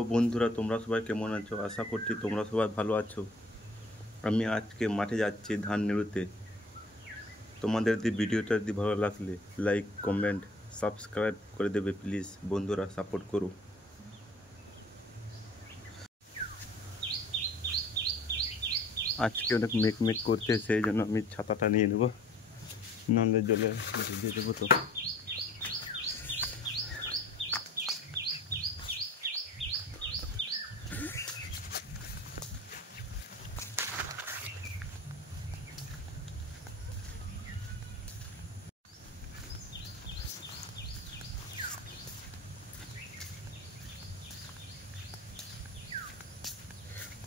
হ্যালো বন্ধুরা, তোমরা সবাই কেমন আছো? আশা করছি তোমরা সবাই ভালো আছো। আমি আজকে মাঠে যাচ্ছি ধান নেড়ুতে। তোমাদের যদি ভিডিওটা যদি ভালো লাগলে লাইক, কমেন্ট, সাবস্ক্রাইব করে দেবে প্লিজ। বন্ধুরা, সাপোর্ট করো। আজকে অনেক মেঘ করছে, সেই জন্য আমি ছাতাটা নিয়ে নেবো, নাহলে জলে ভিজিয়ে দেবো। তো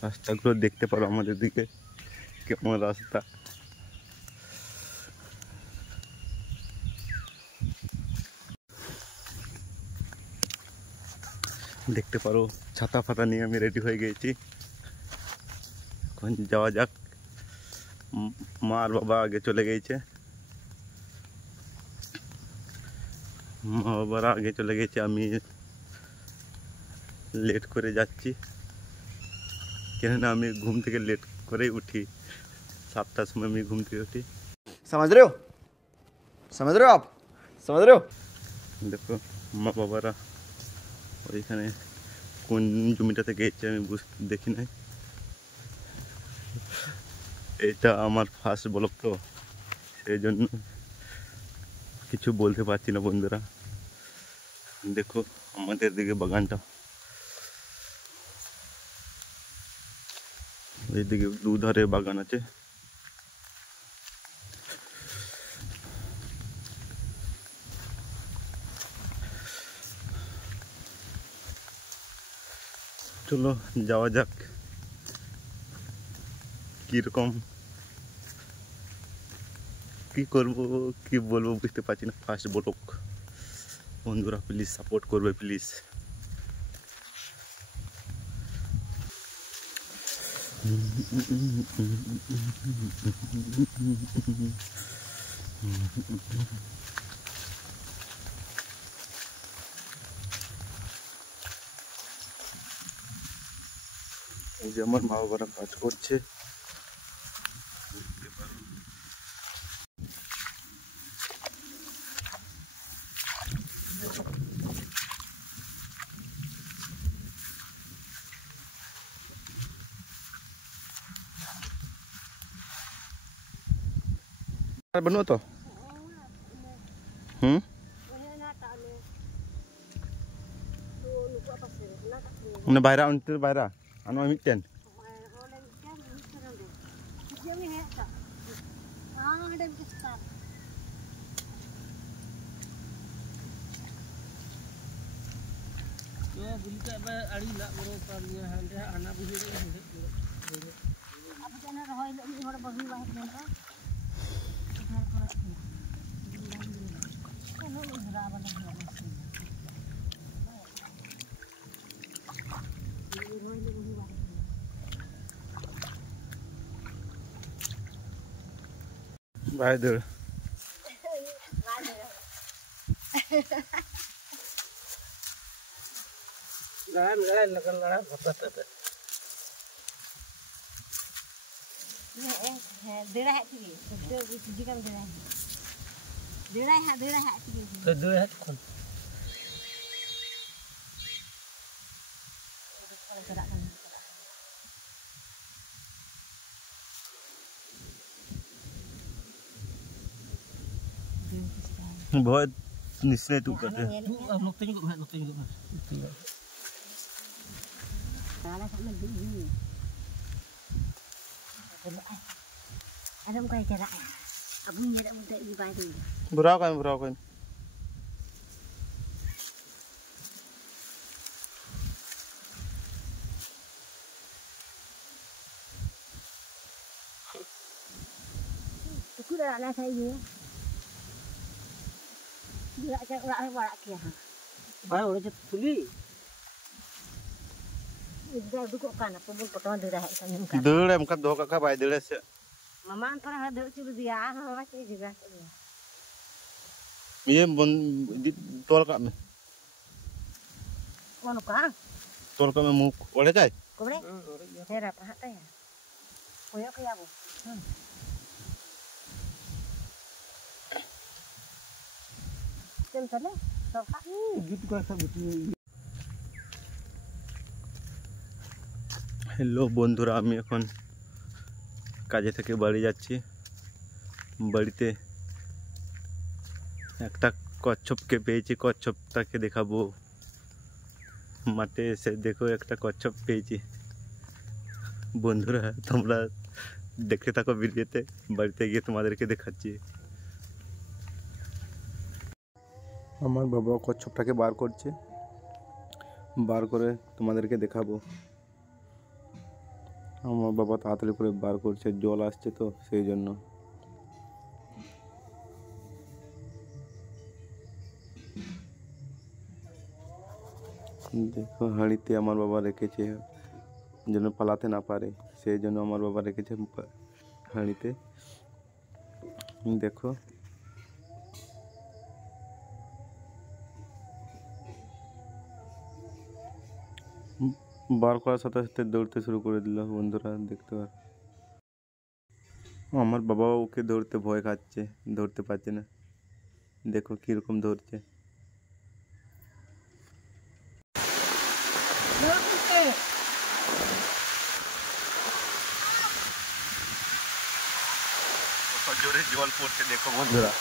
রাস্তাগুলো দেখতে পারো আমাদের দিকে কেমন রাস্তা। দেখতে পারো ছাতা ফাতা নিয়ে আমি রেডি হয়ে গেছি, এখন যাওয়া যাক। মা আর বাবা আগে চলে গেছে, মা বাবারা আগে চলে গেছে, আমি লেট করে যাচ্ছি। কেননা আমি ঘুম থেকে লেট করেই উঠি, 7টার সময় আমি ঘুম থেকে উঠি। समझ रहे हो आप समझ रहे हो। দেখো মা বাবারা ওইখানে কোন জমিটাতে গেছে আমি দেখি নাই। এটা আমার ফার্স্ট ব্লগ, তো সেই জন্য কিছু বলতে পারছি না। বন্ধুরা দেখো আমাদের দিকে বাগানটা, এইদিকে দুধারে বাগান আছে। চলো যাওয়া যাক। কীরকম কি করব কি বলবো বুঝতে পারছি না। ফার্স্ট ব্লগ, বন্ধুরা প্লিজ সাপোর্ট করবে প্লিজ। এই যে আমার মা বাবারা কাজ করছে। बनो तो Una bayra untuk bayra anu miten buka ba ari la boro parnya hande ana buhi re hande apa jana rohoi le ni hor bahi wahid den ka घर पर कोन उजरा वाला है रोहई ले बाही वाहid भाई दर लड़ा लगन लड़ा पता देड़ा है थी तो जी का देड़ा है थी तो दो है कौन बहुत निश्चय तू करते तू अब नोकते को साला sama dulu ada muka cara abang ada untuk ibadah berapa kan aku dah nak saya dia cak urak kia भाई और जब पुली udah duduk kan apa pun potong dedah kan muka dulu em kan dua kakak bayi dulu sih mama pernah ada cuci dia mama sih juga iya bon di tol kak me kono ka তোর কমে মুখ ওড়ে যায়। Kau hera pahat teh. Koyak ke ya bu? Jam sana, sofa. gitu kan betul. Hello বন্ধুরা, আমি এখন কাজে থেকে বাড়ি যাচ্ছি। বাড়িতে একটা কচ্ছপকে পেয়েছি, কচ্ছপটাকে দেখাবো। মাঠে এসে দেখো একটা কচ্ছপ পেয়েছি। বন্ধুরা তোমরা দেখতে থাকো ভিডিওতে, বাড়িতে গিয়ে তোমাদেরকে দেখাচ্ছি। আমার বাবা কচ্ছপটাকে বার করছে, বার করে তোমাদেরকে দেখাবো। আমার বাবা তাড়াতাড়ি করে বার করছে, জল আসছে তো সেই জন্য। দেখো হাঁড়িতে আমার বাবা রেখেছে যেন পালাতে না পারে, সেই জন্য আমার বাবা রেখেছে হাঁড়িতে। দেখো বার করার সাথে সাথে দৌড়তে শুরু করে দিল। বন্ধুরা দেখতে পার, আমার বাবাও ওকে দৌড়তে ভয় খাচ্ছে, দৌড়তে পারছে না। দেখো কীরকম ধরছে। জোরে জল পড়ছে দেখো বন্ধুরা।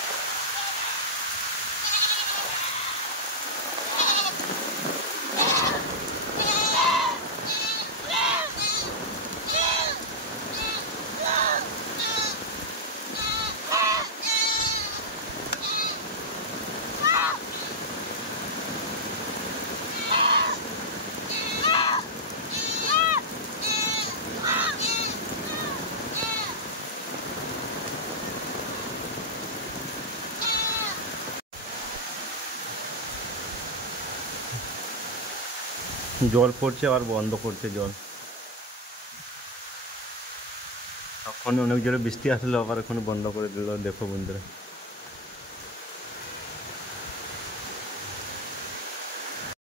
জল পড়ছে আর বন্ধ করছে জল। এখন অনেক জোরে বৃষ্টি আসলো, আবার এখন বন্ধ করে দিল। দেখো বন্ধুরা।